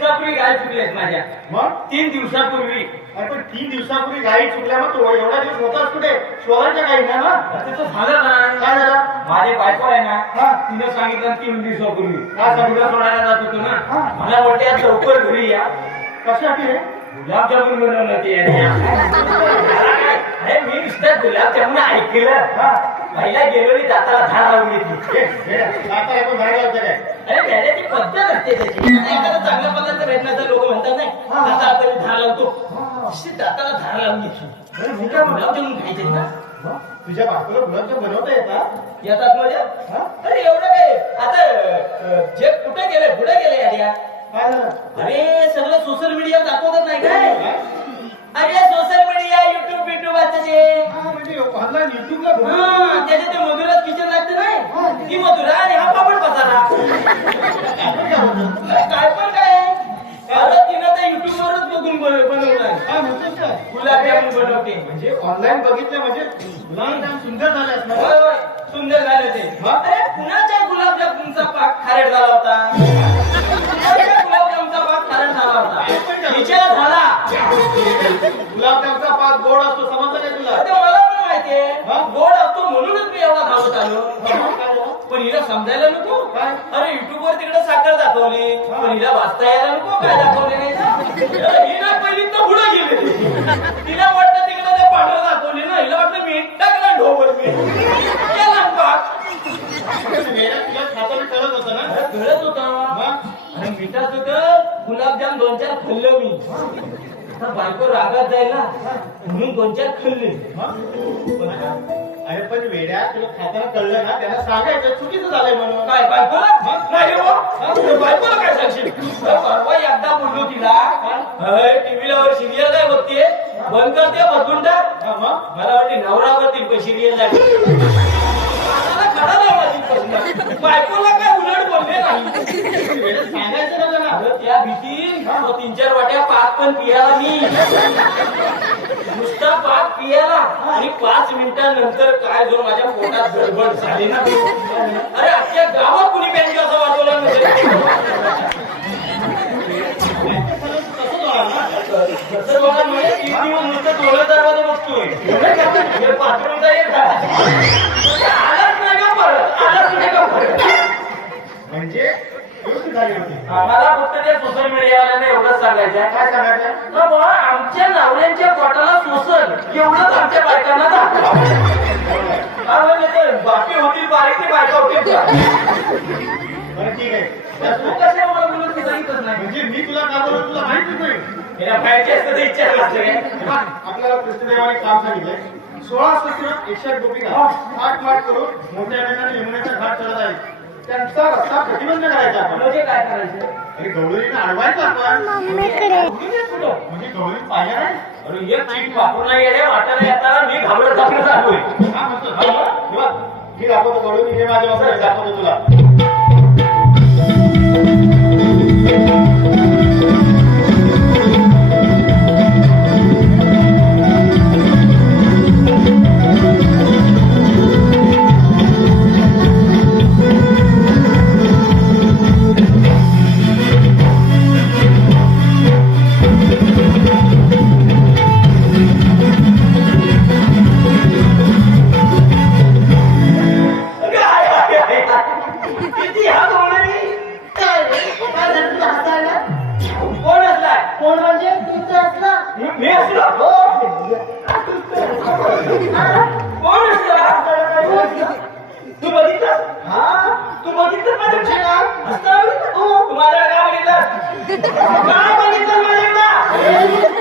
आहेत माझ्या. मग? तीन दिवसापूर्वी. अरे पण तीन दिवसापूर्वी गाडी चुकल्या मग तो एवढा दिवस होताच कुठे? शोधायच्या काही ना ना त्याचं झालं ना. काय झालं? माझे बायको आहे ना हा. तिने सांगितलं तीन दिवसापूर्वी. काय सांगितलं? मुलं सोडायला जात होतो ना. हा. मला वाटते आज लवकर घरी या. कशासाठी? रे गुलाबजामुन बनवलं ते यांनी. अरे मी नुसतं गुलाबजामुन ऐकलं. हा. पहिला गेलो आणि दाताला धार लावून घेतली आपण अरे ती पद्धत असते त्याची. एखादा चांगला पदार्थ तर लोक म्हणतात नाही. दाताला तरी धार लावतो. तशी दाताला धार लावून घेतली. अरे मी काय गुलाबजामुन खायचे ना. तुझ्या बायकोला गुलाबजाम बनवता येतात येतात माझ्या? हा? अरे एवढं काय? आता जे कुठे गेले कुठे गेले यार काय झालं? अरे सगळं सोशल मीडिया दाखवतात नाही काय? अरे ते ऑनलाईन युट्यूबला बघ. हा, त्याच्यात ते मधुरात किचन लागतं नाही? ती. मधुरा आणि हा पापड पसारा. काय पण काय. अरे तिनं ते युट्यूब वरच बघून बन- बनवलंय. काय म्हणतोस काय? गुलाबजामुन बनवते. म्हणजे ऑनलाईन बघितलं म्हणजे गुलाबजाम सुंदर झाले असणार. सुंदर झालं ते? अरे कुणाच्या गुलाबजामुनचा पाक खारट झाला दाखवली हा. हिला वाचता यायला नको काय दाखवले नाही पहिली तर पुढे गेली. तिला वाटतं तिकडे ते पांढरं दाखवली ना हिला वाटतं मी टाकला ढोबर मी. केला पाक करत तुला कळत होतं. ना अरे कळत होता आणि अरे मिठाच गुलाबजाम दोन चार खाल्लं मी. बायको रागात जायला म्हणून दोन चार खाल्ले. अरे पण वेड्या तुला खाताना कळलं ना त्याला सांगायचं चुकीचं झालंय म्हणून. काय बायकोला नाही हो. बायकोला काय सांगशील? परवा एकदा बोललो तिला टीव्हीला वर सिरियल काय बघते. बंद करते बदलून टाक. मग? मला वाटते नवरा बघतील पण सिरियल झाली. बायकोला काय उलट बोलले नाही. सांगायचं ना त्या भीती तो तीन चार वाट्या पाक पण पियाला मी. नुसता पाक पियाला. आणि पाच मिनिटांनंतर काय जो माझ्या पोटात गडबड झाली ना. अरे अख्ख्या गावात कुणी बँक असं वाजवला म्हणजे नुसतं डोळे दरवाजा बघतोय. बाथरूमचा एक आलाच नाही का परत? आलाच नाही का परत? म्हणजे आम्हाला सांगायचं आहे. काय सांगायचं ना बुवा, आमच्या नवऱ्यांच्या पोटाला सोसल एवढंच आमच्या बायकांना दाखवा बाकी होतील बारीक ते बायका? बरं ठीक आहे. तू कशा मला बोलत मी सांगितलंच नाही? म्हणजे मी तुला का बोलतो तुला माहितीच नाही असतं आपल्याला कृष्णदेवाने काम सांगितलंय. सोळा सत्र एकशे गोपिका. आठ माठ करून मोठ्या ठिकाणी यमुनेच्या घाट चढत आहेत. त्यांचा रस्ता प्रतिबंध करायचा आपण. म्हणजे काय करायचं अरे गवळीने अडवायचं आपण कुठे? कुठं? म्हणजे गवळी पाहिजे नाही. अरे एक चीट वापरून नाही येणे वाटायला येताना मी घाबरत घाबरत आलोय हा म्हणतो हा, हे बघ, मी दाखवतो गवळी हे माझ्या दाखवतो तुला.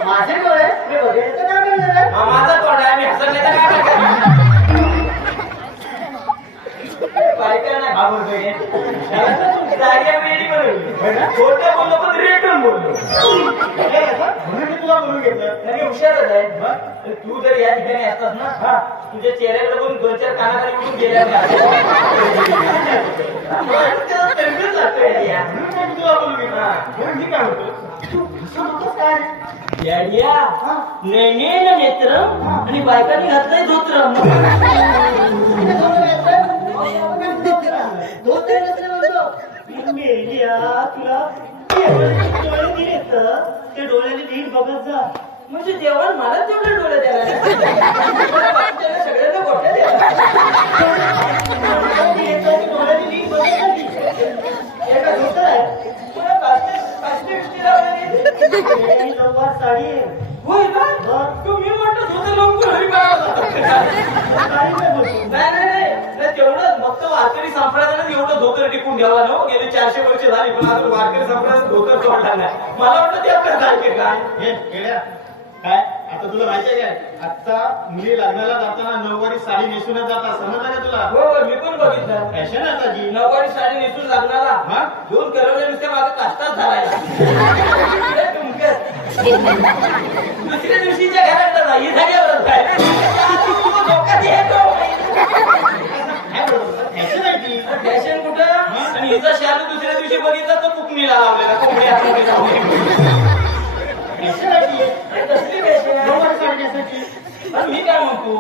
माझे डोळे? मी बघायचं काय माझा तोंड आहे मी नाही काय तू खोटं बोललो पण रेटून बोललो म्हणून मी तुला बोलून घेतलं हुशारच आहे तू जर या ठिकाणी असतास ना तुझ्या चेहऱ्याकडे बघून दोन चार कानाखाली उठून गेल्या मी काय होतो नेत्र आणि बायकांनी घातलंय धोत्र. मेलिया तुला ते डोळ्याने नीट बघत जा. म्हणजे देवान मला तेवढे डोळे द्यायला सगळ्यांना गोट्या साडी. होय ना? तुम्ही म्हटलं होतं लवकर नाही नाही तेवढं फक्त वारकरी संप्रदायानं एवढं धोतर टिकून घ्यावा ना हो. गेले चारशे वर्ष झाली पण अजून वारकरी संप्रदायात धोतर तोडला नाही मला वाटतं ते आपल्या काय हे काय? आता तुला माहितीये काय? आता मुली लग्नाला जाताना नऊवारी साडी नेसूनच जातात समजलं का तुला? हो हो, मी पण बघितलं. फॅशन आता जी. नऊवारी साडी नेसून लागणारा हा? दोन करवले नुसते माझा काष्टाच इकडे तुमकं. दुसऱ्या दिवशीच्या घरात नाही झाल्यावरच काय धोका देतो. काय बरोबर फॅशन आहे ती. फॅशन कुठं? आणि हिचा शालू दुसऱ्या दिवशी बघितला तर पुकणीला लावलेला. कोंबडी आतमध्ये मी काय म्हणतो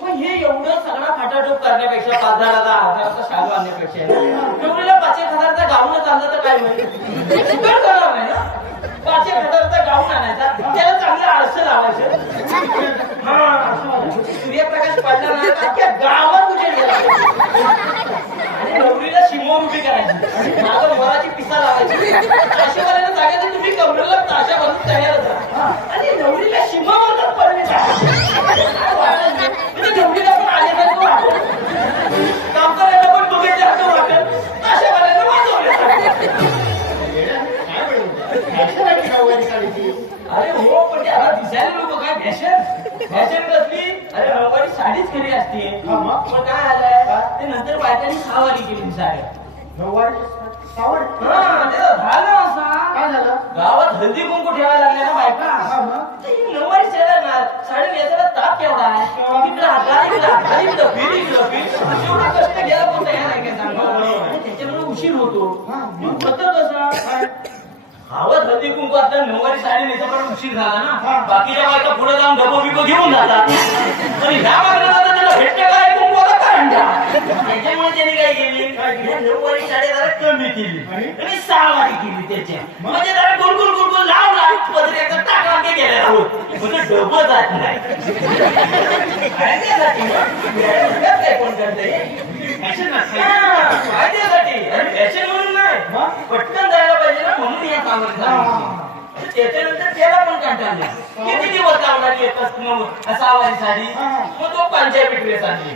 पण हे एवढं सगळा फाटाटोप करण्यापेक्षा पाच हजाराचा शालू आणण्यापेक्षा पाच एक हजारचा गाऊनच आणलं तर काय म्हणजे सुपर नाही ना पाच एक हजारचा गाऊन आणायचा त्याला चांगलं आळसं लावायचं हा, सूर्यप्रकाश पडला ना अख्ख्या गावात उजेड गेला आणि नवरीला शिमोर उभी करायची. माझं मोराची पिसा लावायची. अशी मला सांगायचं तुम्ही कमरेला ताशा बांधून तयार होता आणि नवरीला शिमावरच पडले काय वाटत नाही. म्हणजे नवरीला पण आल्यासारखं वाटत काम करायला पण बघितल्यासारखं वाटत ताशा वाल्याला वाजवल्यासारखं येड्या, काय बरोबर फॅशन आहे ती नऊवारी साडीची अरे हो पण ते आता दिसायला लोक काय फॅशन फॅशन कसली अरे नऊवारी साडीच खरी असते हा, मग? पण काय आलंय ते नंतर बायकांनी सहावारी केली साड्या नऊवारी सावड हा, ते झालं असं. काय झालं? गावात हल्दी कुंकू ठेवायला लागले ना बायका. हा मग? ही नऊवारी साड्या ना साडी नेसायला ताप केवढा आहे. तिकडे हातला इकडे हातला इकडं फिर इकडं फिर. एवढा कष्ट तयार आहे काय सांगा? आणि त्याच्यामुळे उशीर होतो. मग? होतं कसं? गावात हल्दी कुंकू आता नऊवारी साडी नेसायला उशीर झाला ना. बाकीच्या बायका पुढे जाऊन डबो बिबो घेऊन जातात. पण ह्या जातात त्याला भेटते काय कुंकू करंजा त्याच्यामुळे त्यांनी काय केली? ह्या नऊवारी साडी जरा कमी केली. आणि? सहावारी केली त्याच्या. म्हणजे जरा गुलगुल गुलगुल लावला पत्र्याचा टाका ते गेले राहून म्हणजे डबं जात नाही. काय त्यासाठी कोण? फॅशन म्हणून नाही? पटकन जायला पाहिजे ना म्हणून या कामात. त्याच्यानंतर त्याला पण कंटाळले. किती दिवस लावणार येतच मग? सहावारी साडी. मग तो पंजाबी ड्रेस आणली.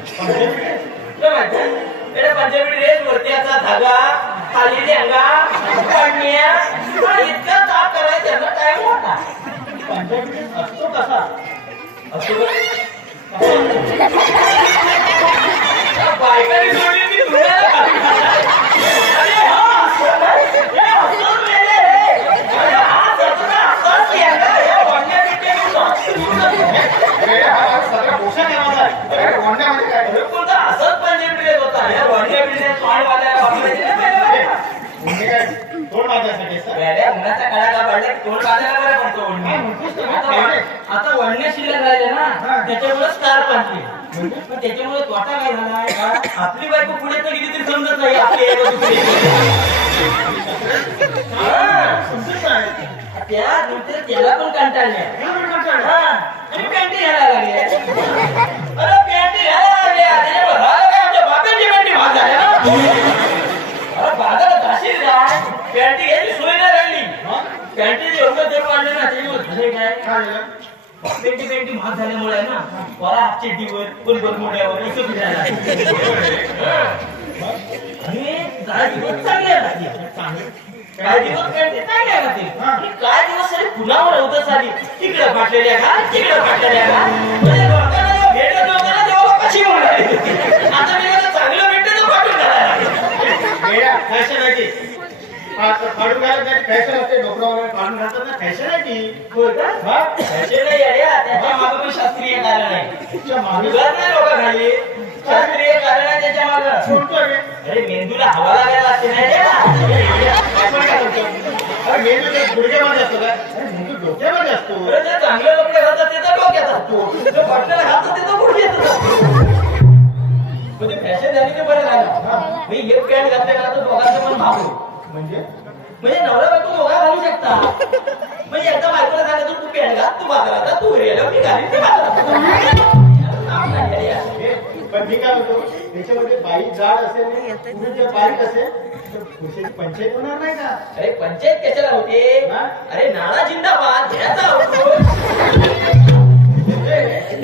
पंजाबी ड्रेस वरती असा धागा खाली लेंगा पडण्या इतका ताप करायचा त्यांना टाइम होता. पंजाबी असतो कसा? असं बरं. त्या बायकांनी सोडली ती धुण्याला खाली घालायला. अरे हा, असं नाही. हे असं मेले रे. अरे हा सतरा असाच लेंगा, हे वांग्या बिट्याने जास्त वेड्या, हा सगळा पोशाख आहे माझा. अरे, वांड्यामध्ये काय अरे कोणता असंच पंजाबी ड्रेस होता या वांग्या बिट्याने तोंड वाजायला वापरायचे ना पहिले बायका. म्हणजे काय तोंड माझ्यासाठी असतं? वेड्या उन्हाचा काळा का पडला की तोंड वाजायला बरं पडतो ओढणी. हा, म्हणतोस तर आता मग वा- वेडे. आता वडणे शिल्लक राहिले ना. त्याच्यामुळे स्टार बांधली पण त्याच्यामुळे तोटा काय झाला आपली बायको पुढे तर गेली तरी समजत नाही आपली. त्यानंतर त्याला पण कंटाळले मला पण कंटाळा. हा. आणि पॅन्टी घ्यायला लागले अरे पॅन्टी घ्यायला लागले त्याच्यामुळे झालं काय आमच्या बापांची झाल्या बाजारात पॅन्टी घ्यायची सोय नाही एवढं वाढले ना त्याच्यामुळे झाले काय? झालं? पेंटी पेंटी झाल्यामुळे ना असं फिरायला दिवस चांगले चांगलं. काय दिवस पुन्हा होत सारी तिकडे फाटलेल्या का तिकडे फाटलेल्या का म्हणजे लोकांना जेव्हा भेटत नव्हतं ना तेव्हा कशी म्हणाली आता मी त्याला चांगलं भेटतं तर फाटून घालायला वेड्या, फॅशन आहे ती. हा, तर फाडून घालत नाही, फॅशन असते डोकरावर फाडून घालतात ना फॅशन आहे ती होय का? हा? त्याचे नाही अरे, त्याच्या मागं पण शास्त्रीय कारण आहे. नाही लोक खाली शास्त्रीय कारण आहे त्याच्या मागं. अरे मेंदूला हवा लागायला नाही असतो काय अरे मेंदू डोक्यामध्ये असतो. अरे जे चांगले कपडे घालतात ते तर डोक्यात असतो. जो पटकन घालतात ते तर गुडघ्यात असतो. म्हणजे फॅशन झाली ते बरं झालं. मी एक पॅन्ट घातले का तर दोघांचं पण भागू म्हणजे? म्हणजे नवरा बायको दोघा घालू शकता. म्हणजे एकदा बायकोला सांगायचं तू घाल तू बाजारात जा, तू घरी आल्यावर मी घालीन ते बाजारात जा. काम नाही आहे यार. हे, पण मी काय म्हणतो त्याच्यामध्ये बाई जाड असेल पुरुष जर बारीक असेल तर पुरुषाची पंचायत होणार नाही का अरे पंचायत कशाला होते हा? अरे नाना जिंदाबाद घ्यायचा अवरोध.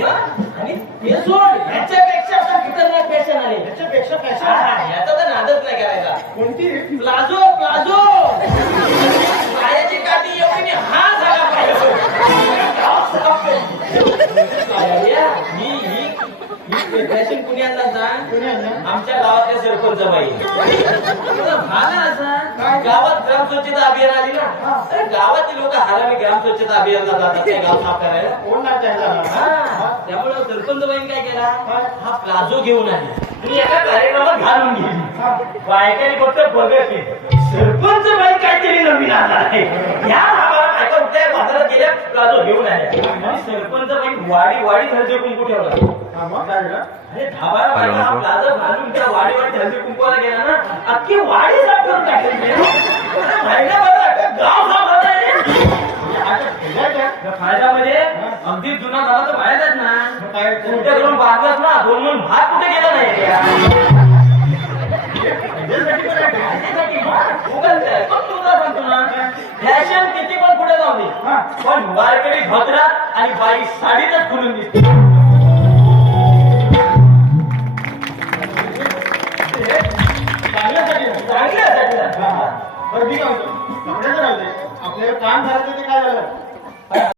हा? आणि हे सोड ह्याच्यापेक्षा आता खतरनाक फॅशन आले त्याच्यापेक्षा हा, फॅशन ह्याचा तर नादच नाही करायचा कोणती? प्लाझो प्लाझो मी हा झाला पाहिजे. ही फॅशन कोणी आणलं? आमच्या गावातल्या सरपंच बाई. झालं असं गावात ग्राम स्वच्छता अभियान आली ना? अरे गावातील लोक हरामी ग्राम स्वच्छता अभियानला जातात गाव साफ करायला. कोण त्यामुळे सरपंच बाईन काय केला? हा प्लाझो घेऊन आली. आणि एका कार्यक्रमात घालून गेली. बायकाने फक्त बघत सरपंच बाई काहीतरी नवीन आला आहे. या प्लाझो घेऊन आणि सरपंच बाई वाडी वाडी हळदी कुंकू ठेवला. मग? काय झालं? अरे धाबाळा बायका हा प्लाझो घालून त्या वाडी वाडी हळदी कुंकवाला गेला ना अख्खी वाडी साफ करून टाकली महिन्याभरात गाव साफ होत आहे. आता ठेवलाय काय? या फायदा म्हणजे अगदी जुना झाला तर फायदाच ना. कुठे करून बांधलाच ना दोन दोन भाग कुठे गेला नाही आहे आहे. तुला फॅशन किती पण पुढे जाऊ दे. पण वारकरी भद्रात आणि बाई साडीतच खुलून दिसते. चांगल्यासाठी काय आपल्याला काम झालं ते काय झालं?